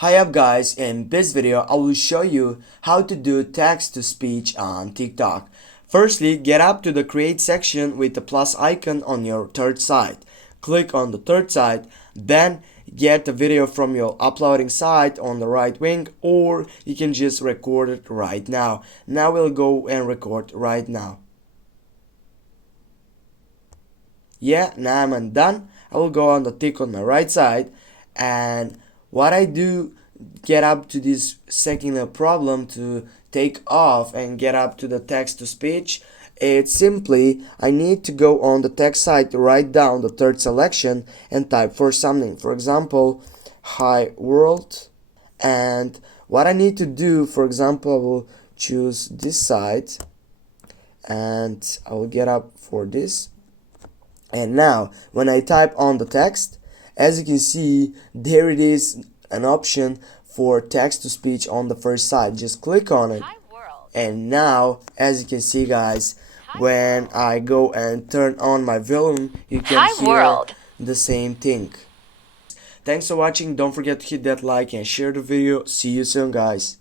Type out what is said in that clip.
Hi up guys, in this video I will show you how to do text to speech on TikTok. Firstly, get up to the create section with the plus icon on your third side. Click on the third side, then get the video from your uploading site on the right wing, or you can just record it right now. Now we'll go and record right now. Yeah, now I'm done. I will go on the tick on my right side, and what I do, get up to this second problem to take off and get up to the text to speech. It's simply I need to go on the text side to write down the third selection and type for something. For example, hi world. And what I need to do, for example, I will choose this side and I will get up for this. And now when I type on the text, as you can see, there it is, an option for text to speech on the first side. Just click on it, and now as you can see guys, when I go and turn on my volume, you can hear the same thing. Thanks for watching. Don't forget to hit that like and share the video. See you soon guys.